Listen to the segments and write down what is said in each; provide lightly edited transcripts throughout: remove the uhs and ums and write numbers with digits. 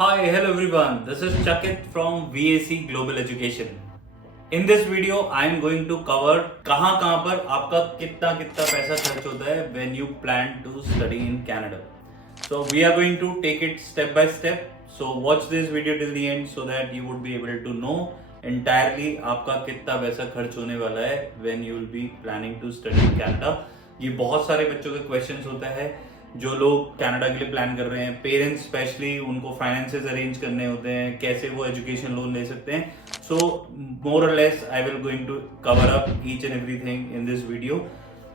Hi, hello everyone. This is Chakit from VAC Global Education. In this video, I am going to cover कहाँ पर आपका कितना कितना पैसा खर्च होता है when you plan to study in Canada. So we are going to take it step by step. So watch this video till the end so that you would be able to know entirely आपका कितना पैसा खर्च होने वाला है when you will be planning to study in Canada. ये बहुत सारे बच्चों के क्वेश्चंस होता है जो लोग कनाडा के लिए प्लान कर रहे हैं, पेरेंट्स स्पेशली उनको फाइनेंसेस अरेंज करने होते हैं, कैसे वो एजुकेशन लोन ले सकते हैं. सो मोर और less I will going to cover up each and everything in this video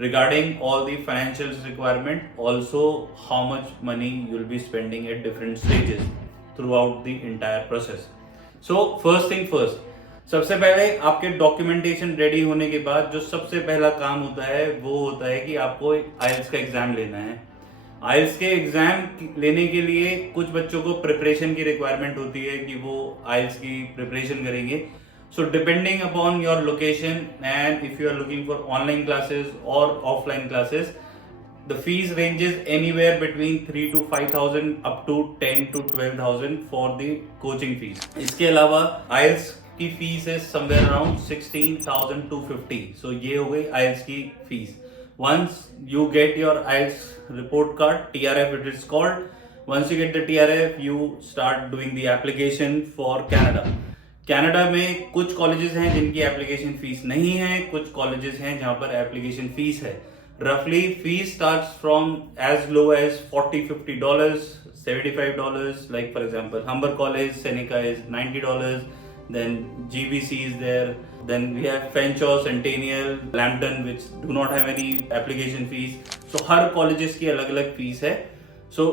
regarding all the financial requirement, also how much money you'll be spending at different stages throughout the entire process. So first thing first, सबसे पहले आपके documentation ready होने के बाद जो सबसे पहला काम होता है वो होता है कि आपको आइल्स का एग्जाम लेना है. आइल्स के एग्जाम लेने के लिए कुछ बच्चों को प्रिपरेशन की रिक्वायरमेंट होती है कि वो आइल्स की प्रिपरेशन करेंगे. So depending upon your location and if you are looking for online classes or offline classes, the fees ranges anywhere between 3 to 5,000 up to 10 to 12,000 for the coaching fees. इसके अलावा IELTS की fees है somewhere around 16,250. So ये हो गई IELTS की fees. Once you get your IELTS report card, TRF it is called. Once you get the TRF, you start doing the application for Canada. Canada में कुछ colleges हैं जिनकी application fees नहीं है, कुछ कॉलेजेस हैं जहां पर एप्लीकेशन फीस है. रफली fees starts from as low as $40-50, $75. Like for example Humber College Seneca is $90. Then GBC is there. Then we have Fanshawe, Centennial, Lambton which do not have any application fees. So हर colleges की अलग अलग fees है. सो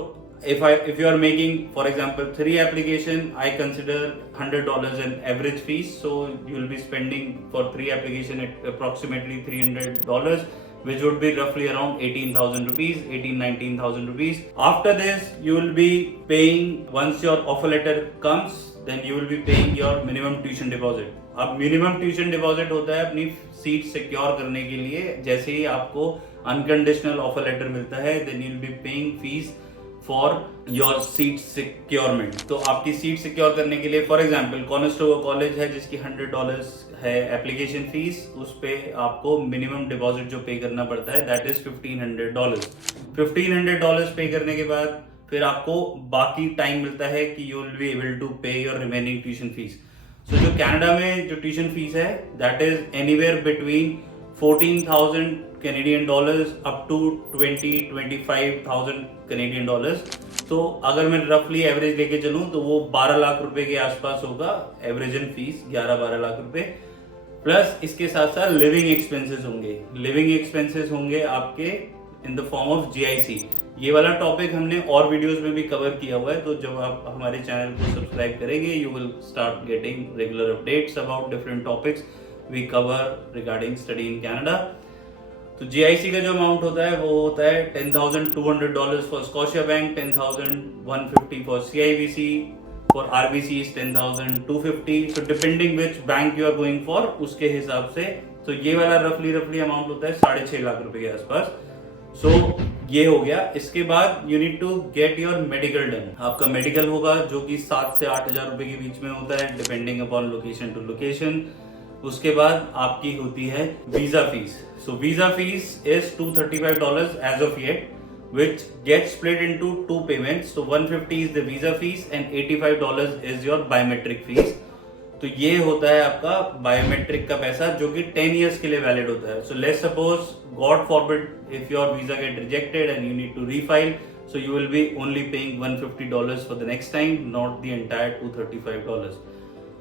if you are making, for example, 3 application, I consider $100 an average fees. So you will be spending for 3 application at approximately $300, which would be roughly around 18,000 rupees, 19,000 rupees. After this, you will be paying, once your offer letter comes, then you will be paying your minimum tuition deposit. अब minimum tuition deposit होता है अपनी seat secure करने के लिए. जैसे ही आपको unconditional offer letter मिलता है, then you will be paying fees for your seat securement. तो आपकी सीट सिक्योर करने के लिए फॉर एग्जाम्पल कॉनेस्टोगा कॉलेज है जिसकी $100 है एप्लीकेशन फीस, उस पे आपको मिनिमम डिपॉजिट जो पे करना पड़ता है दैट इज $1,500. $1,500 पे करने के बाद फिर आपको बाकी टाइम मिलता है कि you will be able to pay your remaining tuition fees. So जो कनाडा में जो ट्यूशन फीस है that is anywhere between 14,000 Canadian dollars up to 20-25,000 Canadian dollars. तो अगर मैं रफली एवरेज लेके चलूं तो वो 12 लाख रुपए के आसपास होगा एवरेज इन फीस, 11-12 लाख रुपए. प्लस इसके साथ साथ लिविंग एक्सपेंसेस होंगे. लिविंग एक्सपेंसेस होंगे आपके in the form of GIC. ये वाला टॉपिक हमने और वीडियोस में भी कवर किया हुआ है, तो जब आप हमारे चैनल को सब्सक्राइब करेंगे you will start getting regular updates about different topics we cover regarding study in Canada. तो GIC का जो अमाउंट होता है वो होता है $10,200 for Scotia bank, $10,150 for CIBC, for RBC is $10,250. So depending which bank you are going for उसके हिसाब से. तो ये वाला रफली अमाउंट होता है 6.5 लाख रुपए के आसपास. सो ये हो गया. इसके बाद you need to get your medical done. आपका मेडिकल होगा जो कि 7 से 8 हजार रुपए के बीच में होता है depending upon location to location. उसके बाद आपकी होती है visa fees. So visa fees is $235 as of yet, which gets split into 2 payments. So 150 is the visa fees and $85 is your biometric fees. तो ये होता है आपका बायोमेट्रिक का पैसा जो कि 10 years के लिए वैलिड होता है. So let's suppose God forbid if your visa get rejected and you need to refile, so you will be only paying $150 for the next time, not the entire $235.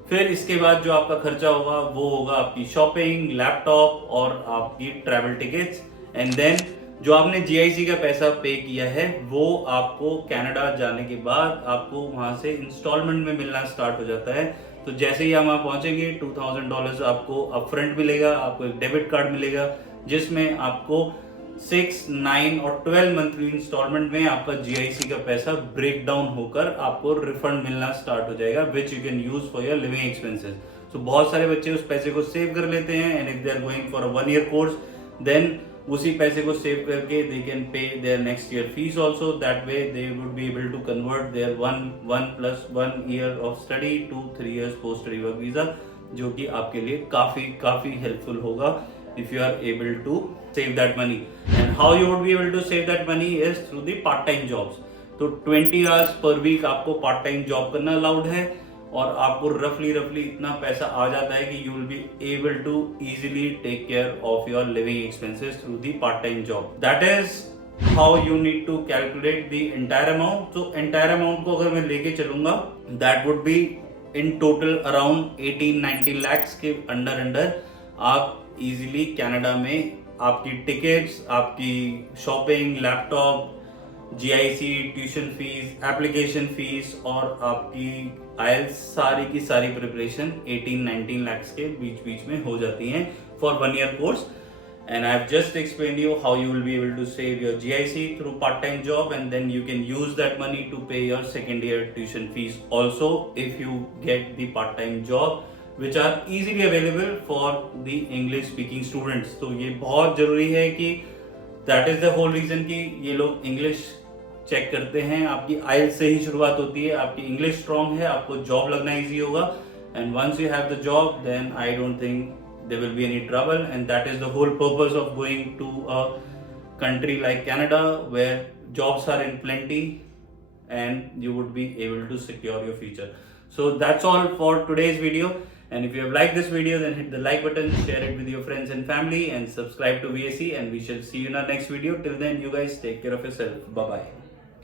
फिर इसके बाद जो आपका खर्चा होगा वो होगा आपकी शॉपिंग, लैपटॉप और आपकी ट्रैवल टिकट्स. एंड देन जो आपने GIC का पैसा पे किया है वो आपको कनाडा जाने के बाद आपको वहां से इंस्टॉलमेंट में मिलना स्टार्ट हो जाता है. तो जैसे ही हम वहां पहुंचेंगे $2,000 आपको अपफ्रंट मिलेगा, आपको एक डेबिट कार्ड मिलेगा जिसमें आपको 6, 9 और 12 मंथली इंस्टॉलमेंट में आपका GIC का पैसा ब्रेक डाउन होकर आपको रिफंड मिलना स्टार्ट हो जाएगा which you can use for your living expenses. So बहुत सारे बच्चे उस पैसे को सेव कर लेते हैं and if they are going for a 1 year course then उसी पैसे को सेव करके they can pay their next year fees also. That way they would be able to convert their 1 year of study to 3 years post study work visa, जो कि आपके लिए काफी helpful होगा if you are able to save that money. And how you would be able to save that money is through the part time jobs. तो 20 hours per week आपको part time job करना allowed है और आपको रफली इतना पैसा आ जाता है कि you will be able to easily take care of your living expenses through the part time job. That is how you need to calculate the entire amount. तो एंटायर अमाउंट को अगर मैं लेके चलूंगा, that would be in total around 18-19 lakhs के under आप easily Canada में आपकी टिकट्स, आपकी shopping, laptop, GIC, tuition fees, application fees और आपकी IELTS सारी की सारी प्रिपरेशन 18-19 lakhs के बीच में हो जाती हैं for 1 year course. And I have just explained you how you will be able to save your GIC through part-time job, and then you can use that money to pay your second year tuition fees also if you get the part-time job, which are easily available for the English speaking students. तो ये बहुत जरूरी है कि that is the whole reason कि ये लोग English check करते हैं. आपकी IELTS से ही शुरुआत होती है. आपकी इंग्लिश स्ट्रॉन्ग है, आपको जॉब लगना इजी होगा. And once you have the job, then I don't think there will be any trouble. And that is the whole purpose of going to a country like Canada, where jobs are in plenty and you would be able to secure your future. So that's all for today's video. And if you have liked this video, then hit the like button, share it with your friends and family, and subscribe to VAC, and we shall see you in our next video. Till then, you guys take care of yourself. Bye bye.